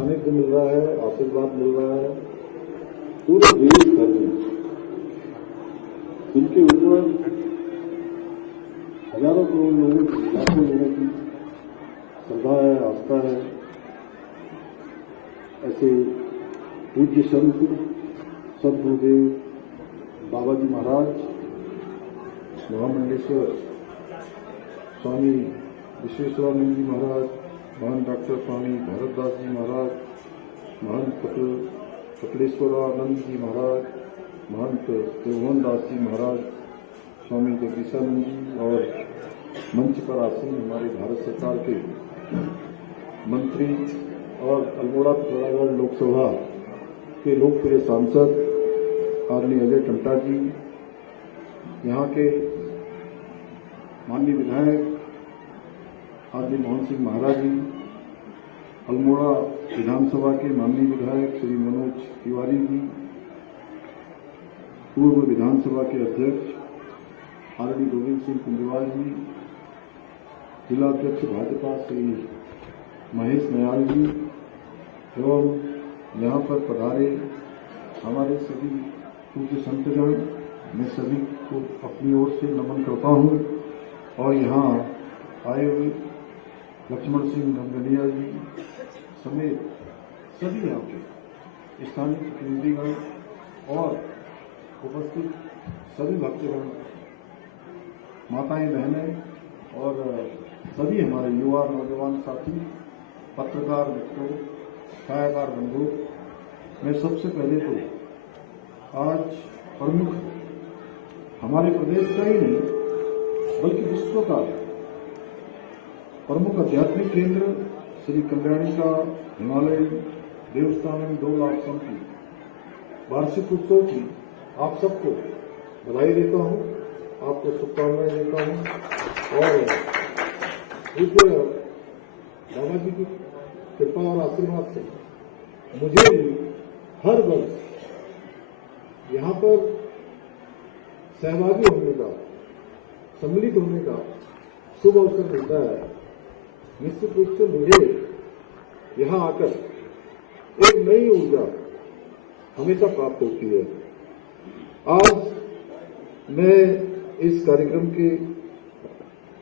सानिध्य मिल रहा है, आशीर्वाद मिल रहा है पूरे देश भर में। इनके ऊपर हजारों करोड़ लोगों की, लाखों लोगों की श्रद्धा है, आस्था है। ऐसे पूज्य संत सद्गुरुदेव बाबा जी महाराज, महामंडलेश्वर स्वामी विश्वेश्वरानंद जी महाराज, महान डॉक्टर स्वामी भारतदास जी महाराज, महंत कपिलेश्वरानंद जी महाराज, महंत त्रिभुवन दास जी महाराज, स्वामी जगदीशानंद जी और मंच पर आसीन हमारे भारत सरकार के मंत्री और अल्मोड़ा पिथौरागढ़ लोकसभा के लोकप्रिय सांसद आदरणीय अजय टम्टा जी, यहाँ के माननीय विधायक आदरणीय मोहन सिंह महाराज जी, अल्मोड़ा विधानसभा के माननीय विधायक श्री मनोज तिवारी जी, पूर्व विधानसभा के अध्यक्ष आदरणीय गोविंद सिंह कुंजवाल जी, जिला अध्यक्ष भाजपा श्री महेश नयाल जी एवं यहाँ पर पधारे हमारे सभी पूज्य संतगण, मैं सभी को अपनी ओर से नमन करता हूँ। और यहाँ आए हुए लक्ष्मण सिंह रंगनिया जी समेत सभी यहाँ के स्थानीय प्रतिनिधिगण और उपस्थित सभी भक्तगण, माताएं, बहनें और सभी हमारे युवा नौजवान साथी, पत्रकार मित्रों, छायाकार बंधु, मैं सबसे पहले तो आज प्रमुख हमारे प्रदेश का ही नहीं बल्कि विश्व का प्रमुख आध्यात्मिक केंद्र श्री कल्याणी का हिमालय देवस्थानम डोल आश्रम की वार्षिक उत्सव की आप सबको बधाई देता हूँ, आपको शुभकामनाएं देता हूँ और पूज्य बाबा जी की कृपा और आशीर्वाद से मुझे भी हर वर्ष यहाँ पर सहभागी होने का, सम्मिलित होने का शुभ अवसर मिलता है। निश्चित रूप से मुझे यहाँ आकर एक नई ऊर्जा हमेशा प्राप्त होती है। आज मैं इस कार्यक्रम के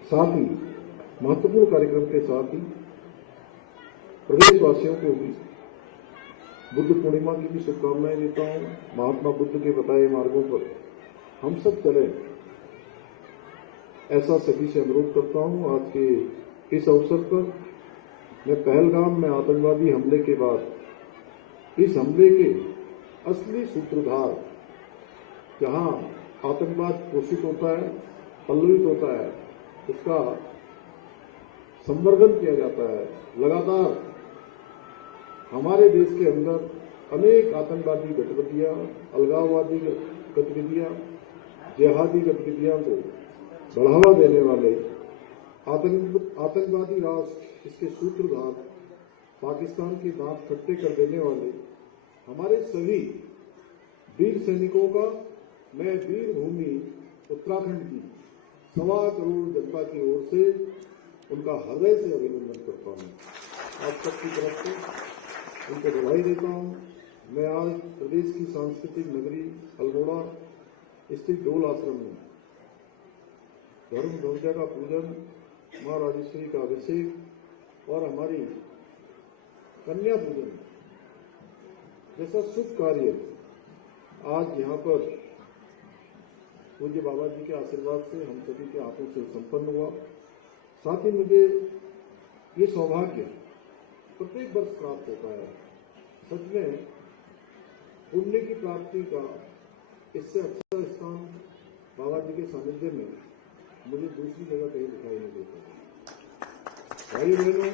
साथ ही, महत्वपूर्ण कार्यक्रम के साथ ही, प्रदेशवासियों को भी बुद्ध पूर्णिमा की भी शुभकामनाएं देता हूं। महात्मा बुद्ध के बताए मार्गों पर हम सब चलें, ऐसा सभी से अनुरोध करता हूं। आज के इस अवसर पर मैं पहलगाम में आतंकवादी हमले के बाद इस हमले के असली सूत्रधार, जहां आतंकवाद पोषित होता है, पल्लवित होता है, उसका संवर्धन किया जाता है। लगातार हमारे देश के अंदर अनेक आतंकवादी गतिविधियां, अलगाववादी गतिविधियां, जिहादी गतिविधियों को बढ़ावा देने वाले आतंकवादी राष्ट्र, इसके सूत्रधार, पाकिस्तान की दांत खट्टे कर देने वाले हमारे सभी वीर सैनिकों का मैं वीर भूमि उत्तराखंड की 1.25 करोड़ जनता की ओर से उनका हृदय से अभिनंदन करता हूं। आप सबकी तरफ से उनको बधाई देता हूं। मैं आज प्रदेश की सांस्कृतिक नगरी अल्मोड़ा स्थित डोल आश्रम में धर्म ध्वजा का पूजन, मां राजेश्वरी का अभिषेक और हमारी कन्या पूजन जैसा शुभ कार्य आज यहाँ पर पूज्य बाबा जी के आशीर्वाद से हम सभी के हाथों से संपन्न हुआ। साथ ही मुझे ये सौभाग्य प्रत्येक वर्ष प्राप्त होता है। सच में पुण्य की प्राप्ति का इससे अच्छा स्थान बाबा जी के सानिध्य में मुझे दूसरी जगह कहीं दिखाई नहीं देता। भाई बहनों,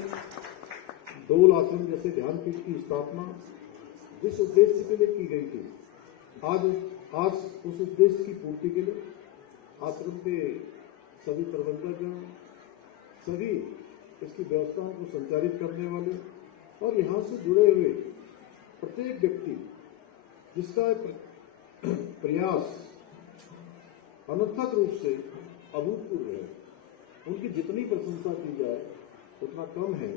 डोल आश्रम जैसे ध्यानपीठ की स्थापना जिस उद्देश्य के लिए की गई थी, आज उस उद्देश्य की पूर्ति के लिए आश्रम के सभी प्रबंधकगण, सभी इसकी व्यवस्थाओं को संचालित करने वाले और यहाँ से जुड़े हुए प्रत्येक व्यक्ति जिसका प्रयास अनर्थक रूप से अभूतपूर्व है, उनकी जितनी प्रशंसा की जाए उतना कम है।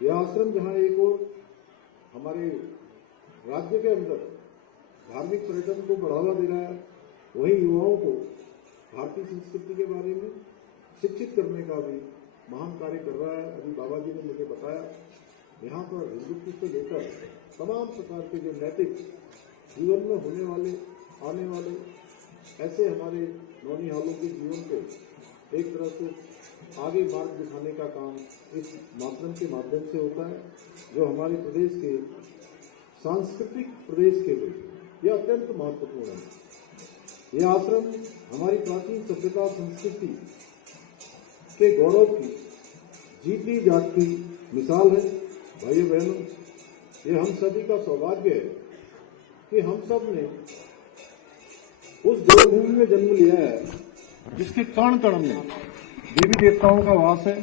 यह आश्रम जहाँ एक और हमारे राज्य के अंदर धार्मिक पर्यटन को बढ़ावा दे रहा है, वहीं युवाओं को भारतीय संस्कृति के बारे में शिक्षित करने का भी महान कार्य कर रहा है। अभी बाबा जी ने मुझे बताया, यहाँ पर हिंदुत्व से लेकर तमाम प्रकार के जो नैतिक जीवन में होने वाले आने वाले ऐसे हमारे नौनिहालों के जीवन को एक तरह से आगे मार्ग दिखाने का काम इस माध्यम से होता है, जो हमारे प्रदेश के सांस्कृतिक प्रदेश के लिए यह अत्यंत महत्वपूर्ण है। यह आश्रम हमारी प्राचीन सभ्यता संस्कृति के गौरव की जीती जागती मिसाल है। भाइयों बहनों, ये हम सभी का सौभाग्य है कि हम सब ने उस देवभूमि में जन्म लिया है जिसके कण कण में देवी देवताओं का वास है।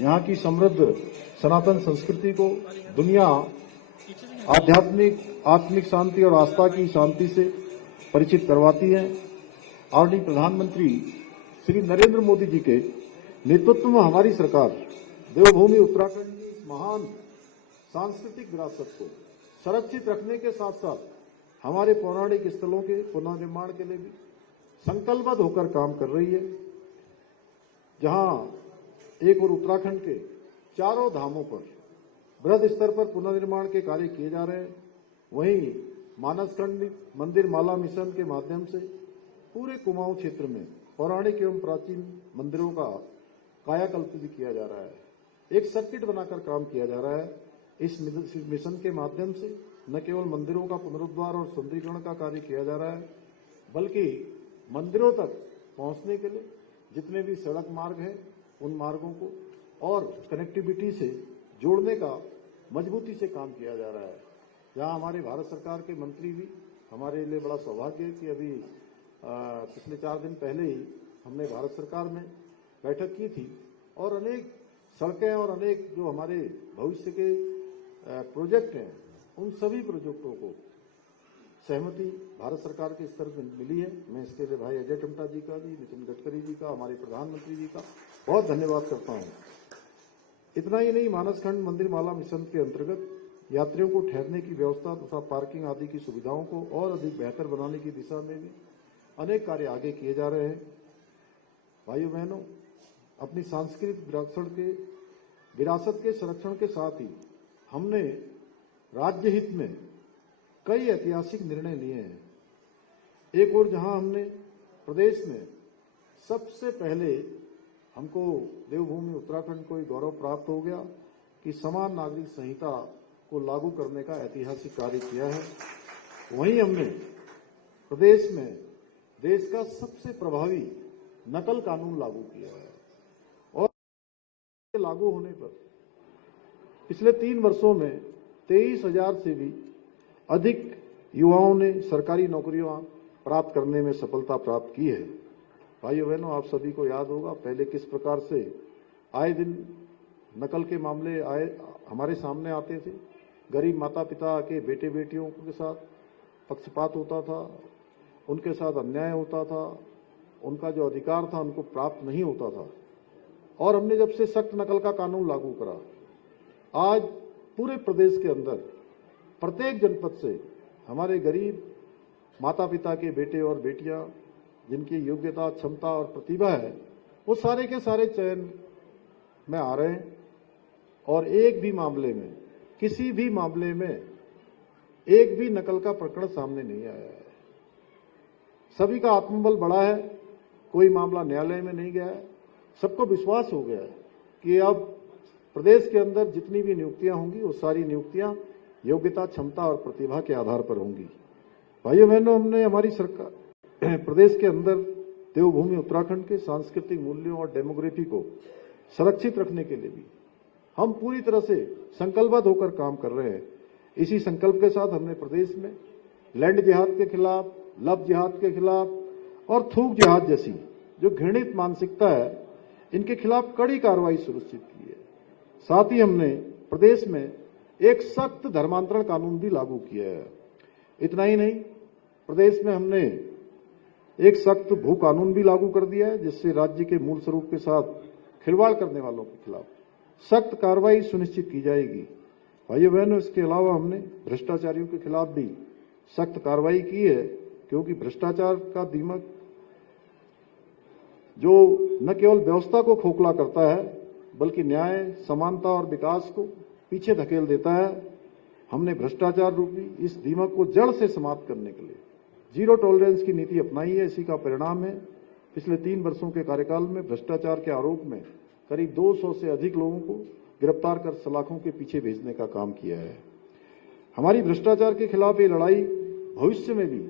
यहाँ की समृद्ध सनातन संस्कृति को दुनिया आत्मिक शांति और आस्था की शांति से परिचित करवाती है। आदरणीय प्रधानमंत्री श्री नरेंद्र मोदी जी के नेतृत्व में हमारी सरकार देवभूमि उत्तराखंड की इस महान सांस्कृतिक विरासत को संरक्षित रखने के साथ साथ हमारे पौराणिक स्थलों के पुनर्निर्माण के लिए भी संकल्पबद्ध होकर काम कर रही है। जहां एक और उत्तराखंड के चारों धामों पर बृहद स्तर पर पुनर्निर्माण के कार्य किए जा रहे हैं, वहीं मानसखंड मंदिर माला मिशन के माध्यम से पूरे कुमाऊं क्षेत्र में पौराणिक एवं प्राचीन मंदिरों का कायाकल्प भी किया जा रहा है। एक सर्किट बनाकर काम किया जा रहा है। इस मिशन के माध्यम से न केवल मंदिरों का पुनरुद्धार और सुंदरीकरण का कार्य किया जा रहा है, बल्कि मंदिरों तक पहुंचने के लिए जितने भी सड़क मार्ग हैं उन मार्गों को और कनेक्टिविटी से जोड़ने का मजबूती से काम किया जा रहा है। जहां हमारे भारत सरकार के मंत्री भी, हमारे लिए बड़ा सौभाग्य है कि अभी पिछले 4 दिन पहले ही हमने भारत सरकार में बैठक की थी और अनेक सड़कें और अनेक जो हमारे भविष्य के प्रोजेक्ट हैं उन सभी प्रोजेक्टों को सहमति भारत सरकार के स्तर पर मिली है। मैं इसके लिए भाई अजय टमटा जी का भी, नितिन गडकरी जी का, हमारे प्रधानमंत्री जी का बहुत धन्यवाद करता हूं। इतना ही नहीं, मानसखंड मंदिर माला मिशन के अंतर्गत यात्रियों को ठहरने की व्यवस्था तथा पार्किंग आदि की सुविधाओं को और अधिक बेहतर बनाने की दिशा में भी अनेक कार्य आगे किए जा रहे हैं। भाइयों बहनों, अपनी सांस्कृतिक विरासत के संरक्षण के साथ ही हमने राज्य हित में कई ऐतिहासिक निर्णय लिए हैं। एक और जहां हमने प्रदेश में सबसे पहले हमको देवभूमि उत्तराखंड को गौरव प्राप्त हो गया कि समान नागरिक संहिता को लागू करने का ऐतिहासिक कार्य किया है। वहीं हमने प्रदेश में देश का सबसे प्रभावी नकल कानून लागू किया है और लागू होने पर पिछले 3 वर्षों में 23,000 से भी अधिक युवाओं ने सरकारी नौकरियां प्राप्त करने में सफलता प्राप्त की है। भाइयों बहनों, आप सभी को याद होगा पहले किस प्रकार से आए दिन नकल के मामले हमारे सामने आते थे। गरीब माता पिता के बेटे बेटियों के साथ पक्षपात होता था, उनके साथ अन्याय होता था, उनका जो अधिकार था उनको प्राप्त नहीं होता था। और हमने जब से सख्त नकल का कानून लागू करा, आज पूरे प्रदेश के अंदर प्रत्येक जनपद से हमारे गरीब माता पिता के बेटे और बेटियां जिनकी योग्यता, क्षमता और प्रतिभा है, वो सारे के सारे चयन में आ रहे हैं और एक भी मामले में, किसी भी मामले में एक भी नकल का प्रकरण सामने नहीं आया है। सभी का आत्मबल बढ़ा है, कोई मामला न्यायालय में नहीं गया है। सबको विश्वास हो गया है कि अब प्रदेश के अंदर जितनी भी नियुक्तियां होंगी वो सारी नियुक्तियां योग्यता, क्षमता और प्रतिभा के आधार पर होंगी। भाइयों बहनों, हमने हमारी सरकार प्रदेश के अंदर देवभूमि उत्तराखंड के सांस्कृतिक मूल्यों और डेमोग्राफी को सुरक्षित रखने के लिए भी हम पूरी तरह से संकल्पबद्ध होकर काम कर रहे हैं। इसी संकल्प के साथ हमने प्रदेश में लैंड जिहाद के खिलाफ, लव जिहाद के खिलाफ और थूक जिहाद जैसी जो घृणित मानसिकता है, इनके खिलाफ कड़ी कार्रवाई सुनिश्चित की है। साथ ही हमने प्रदेश में एक सख्त धर्मांतरण कानून भी लागू किया है। इतना ही नहीं, प्रदेश में हमने एक सख्त भू कानून भी लागू कर दिया है, जिससे राज्य के मूल स्वरूप के साथ खिलवाड़ करने वालों के खिलाफ सख्त कार्रवाई सुनिश्चित की जाएगी। भाइयों बहनों, इसके अलावा हमने भ्रष्टाचारियों के खिलाफ भी सख्त कार्रवाई की है, क्योंकि भ्रष्टाचार का दीमक जो न केवल व्यवस्था को खोखला करता है बल्कि न्याय, समानता और विकास को पीछे धकेल देता है। हमने भ्रष्टाचार रूपी इस दीमक को जड़ से समाप्त करने के लिए जीरो टॉलरेंस की नीति अपनाई है। इसी का परिणाम है पिछले 3 वर्षों के कार्यकाल में भ्रष्टाचार के आरोप में करीब 200 से अधिक लोगों को गिरफ्तार कर सलाखों के पीछे भेजने का काम किया है। हमारी भ्रष्टाचार के खिलाफ ये लड़ाई भविष्य में भी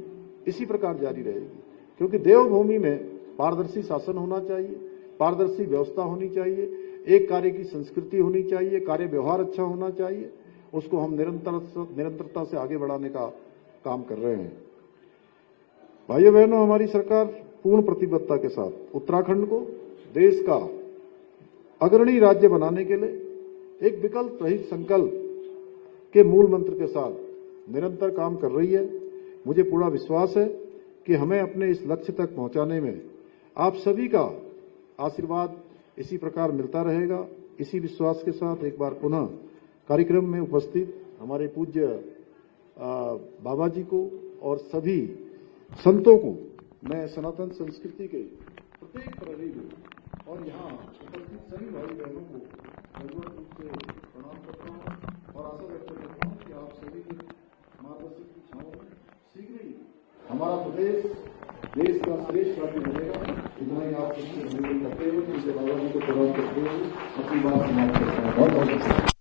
इसी प्रकार जारी रहेगी, क्योंकि देवभूमि में पारदर्शी शासन होना चाहिए, पारदर्शी व्यवस्था होनी चाहिए, एक कार्य की संस्कृति होनी चाहिए, कार्य व्यवहार अच्छा होना चाहिए। उसको हम निरंतरता से आगे बढ़ाने का काम कर रहे हैं। भाइयों बहनों, हमारी सरकार पूर्ण प्रतिबद्धता के साथ उत्तराखंड को देश का अग्रणी राज्य बनाने के लिए एक विकल्प रहित संकल्प के मूल मंत्र के साथ निरंतर काम कर रही है। मुझे पूरा विश्वास है कि हमें अपने इस लक्ष्य तक पहुंचाने में आप सभी का आशीर्वाद इसी प्रकार मिलता रहेगा। इसी विश्वास के साथ एक बार पुनः कार्यक्रम में उपस्थित हमारे पूज्य बाबा जी को और सभी संतों को मैं सनातन संस्कृति के प्रत्येक प्रहरी को और यहाँ उपस्थित सभी भाई बहनों को भगवत रूप से प्रणाम करता हूँ और आशा व्यक्त करता हूँ कि आप सभी के मार्गदर्शन की छांव में शीघ्र ही हमारा प्रदेश देश का श्रेष्ठ राज्य बनेगा। इतना ही आप सबसे करते हुए बाबा जी को प्रणाम करते हुए अपनी बात समाप्त करता हूँ। बहुत बहुत